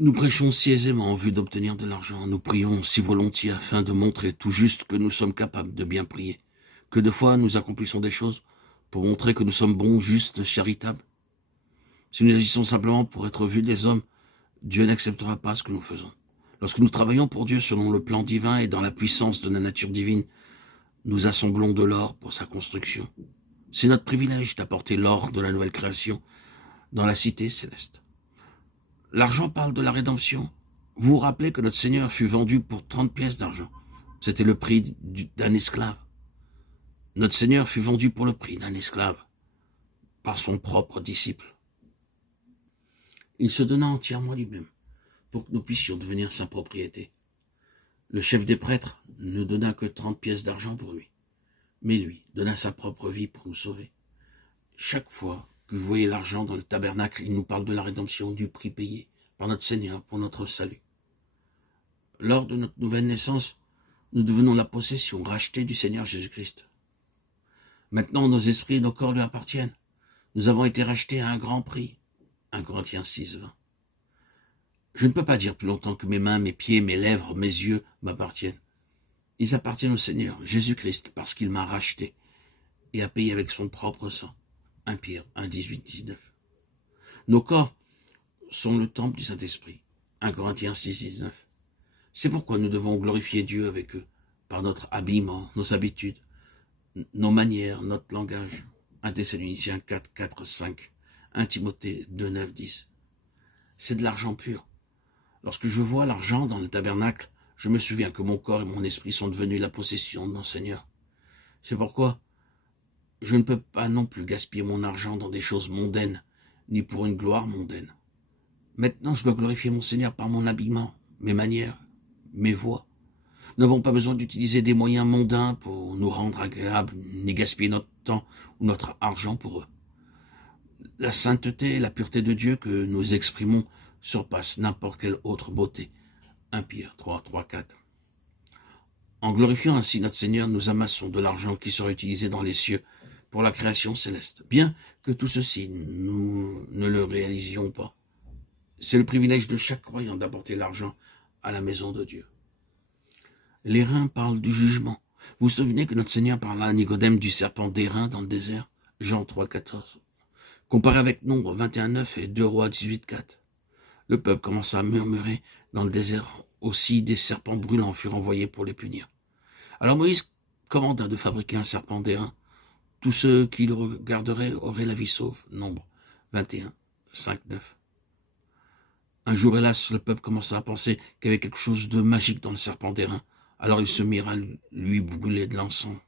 Nous prêchons si aisément en vue d'obtenir de l'argent. Nous prions si volontiers afin de montrer tout juste que nous sommes capables de bien prier. Que de fois nous accomplissons des choses pour montrer que nous sommes bons, justes, charitables. Si nous agissons simplement pour être vus des hommes, Dieu n'acceptera pas ce que nous faisons. Lorsque nous travaillons pour Dieu selon le plan divin et dans la puissance de la nature divine, nous assemblons de l'or pour sa construction. C'est notre privilège d'apporter l'or de la nouvelle création dans la cité céleste. L'argent parle de la rédemption. Vous vous rappelez que notre Seigneur fut vendu pour 30 pièces d'argent. C'était le prix d'un esclave. Notre Seigneur fut vendu pour le prix d'un esclave par son propre disciple. Il se donna entièrement lui-même pour que nous puissions devenir sa propriété. Le chef des prêtres ne donna que 30 pièces d'argent pour lui, mais lui donna sa propre vie pour nous sauver. Chaque fois que vous voyez l'argent dans le tabernacle, il nous parle de la rédemption, du prix payé par notre Seigneur pour notre salut. Lors de notre nouvelle naissance, nous devenons la possession rachetée du Seigneur Jésus-Christ. Maintenant, nos esprits et nos corps lui appartiennent. Nous avons été rachetés à un grand prix. 1 Corinthiens 6, 20. Je ne peux pas dire plus longtemps que mes mains, mes pieds, mes lèvres, mes yeux m'appartiennent. Ils appartiennent au Seigneur Jésus-Christ parce qu'il m'a racheté et a payé avec son propre sang. 1 Pierre 1, 18, 19. Nos corps sont le temple du Saint-Esprit. 1 Corinthiens 6, 19. C'est pourquoi nous devons glorifier Dieu avec eux, par notre habillement, nos habitudes, nos manières, notre langage. 1 Thessaloniciens 4, 4, 5. 1 Timothée 2, 9, 10. C'est de l'argent pur. Lorsque je vois l'argent dans le tabernacle, je me souviens que mon corps et mon esprit sont devenus la possession de mon Seigneur. C'est pourquoi je ne peux pas non plus gaspiller mon argent dans des choses mondaines, ni pour une gloire mondaine. Maintenant, je dois glorifier mon Seigneur par mon habillement, mes manières, mes voix. Nous n'avons pas besoin d'utiliser des moyens mondains pour nous rendre agréables, ni gaspiller notre temps ou notre argent pour eux. La sainteté et la pureté de Dieu que nous exprimons surpassent n'importe quelle autre beauté. 1 Pierre 3, 3, 4. En glorifiant ainsi notre Seigneur, nous amassons de l'argent qui sera utilisé dans les cieux pour la création céleste. Bien que tout ceci, nous ne le réalisions pas. C'est le privilège de chaque croyant d'apporter l'argent à la maison de Dieu. Les reins parlent du jugement. Vous vous souvenez que notre Seigneur parla à Nicodème du serpent d'airain dans le désert? Jean 3, 14. Comparé avec Nombre 21, 9 et 2 Rois 18, 4. Le peuple commença à murmurer dans le désert. Aussi des serpents brûlants furent envoyés pour les punir. Alors Moïse commanda de fabriquer un serpent d'airain. Tous ceux qui le regarderaient auraient la vie sauve. Nombre 21, 5, 9. Un jour, hélas, le peuple commença à penser qu'il y avait quelque chose de magique dans le serpent d'airain. Alors ils se mirent à lui brûler de l'encens.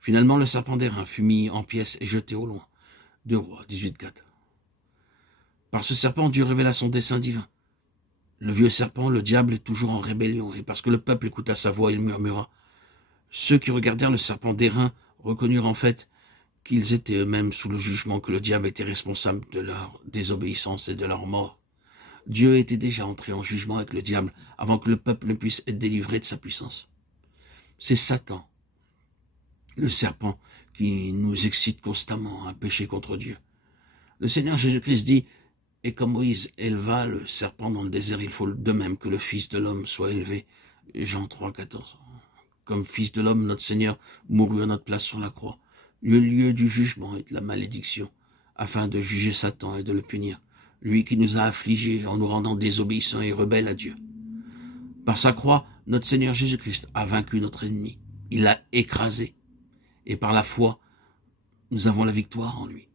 Finalement, le serpent d'airain fut mis en pièces et jeté au loin. 2 Rois 18, 4. Par ce serpent, Dieu révéla son dessein divin. Le vieux serpent, le diable, est toujours en rébellion, et parce que le peuple écouta sa voix, il murmura. Ceux qui regardèrent le serpent d'airain reconnurent en fait qu'ils étaient eux-mêmes sous le jugement, que le diable était responsable de leur désobéissance et de leur mort. Dieu était déjà entré en jugement avec le diable avant que le peuple ne puisse être délivré de sa puissance. C'est Satan, le serpent, qui nous excite constamment à pécher contre Dieu. Le Seigneur Jésus-Christ dit « Et comme Moïse éleva le serpent dans le désert, il faut de même que le Fils de l'homme soit élevé. » Jean 3, 14. Comme Fils de l'homme, notre Seigneur mourut à notre place sur la croix, le lieu du jugement et de la malédiction, afin de juger Satan et de le punir, lui qui nous a affligés en nous rendant désobéissants et rebelles à Dieu. Par sa croix, notre Seigneur Jésus-Christ a vaincu notre ennemi. Il l'a écrasé. Et par la foi, nous avons la victoire en lui.